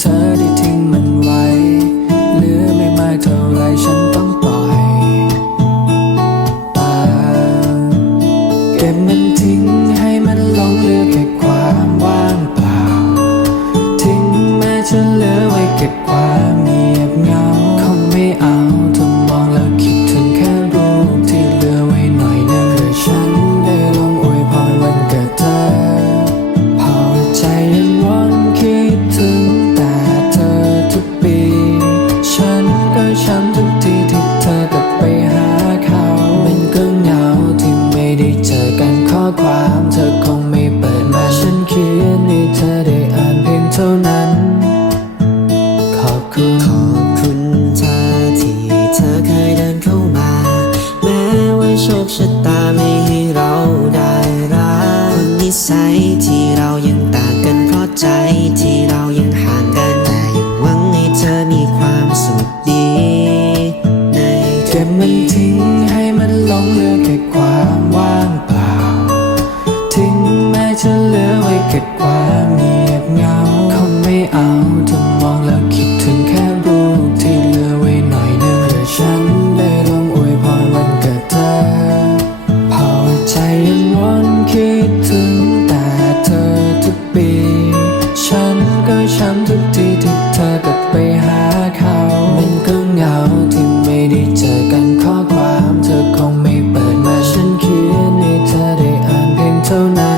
เธอได้ทิ้งมันไว้ เหลือไม่มากเท่าไรฉันต้องปล่อยตาเก็บมันทิ้งให้มันลงเหลือแค่ความว่างเปล่า ทิ้งแม้ฉันเหลือไว้เก็บความเงียบเงา ขอบคุณเธอที่เธอเคยเดินเข้ามา แม้ว่าโชคชะตาไม่ให้เราได้รักนิสัยที่เรายังต่างกันเพราะใจที่เรายังห่างกันแต่ยังหวังให้เธอมีความสุขดีเก็บมันทิ้งให้มันหลงเหลือแค่ความว่างเปล่า ทิ้งแม้จะเหลือไว้แค่ความ ช้นทุกทีที่เธอกลับไปหาเขา มันก็เหงาที่ไม่ได้เจอกันข้อความ เธอคงไม่เปิดมาฉันเขียนให้เธอได้อ่านเพียงเท่านั้น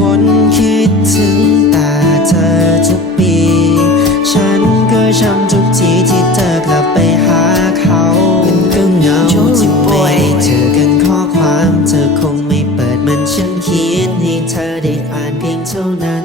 วนคิดถึงตาเธอทุกปี ฉันก็ช้ำทุกทีที่เธอกลับไปหาเขามันก็เงาที่ไม่เจอกันข้อความเธอคงไม่เปิดมันฉันเขียนให้เธอได้อ่านเพียงเท่านั้น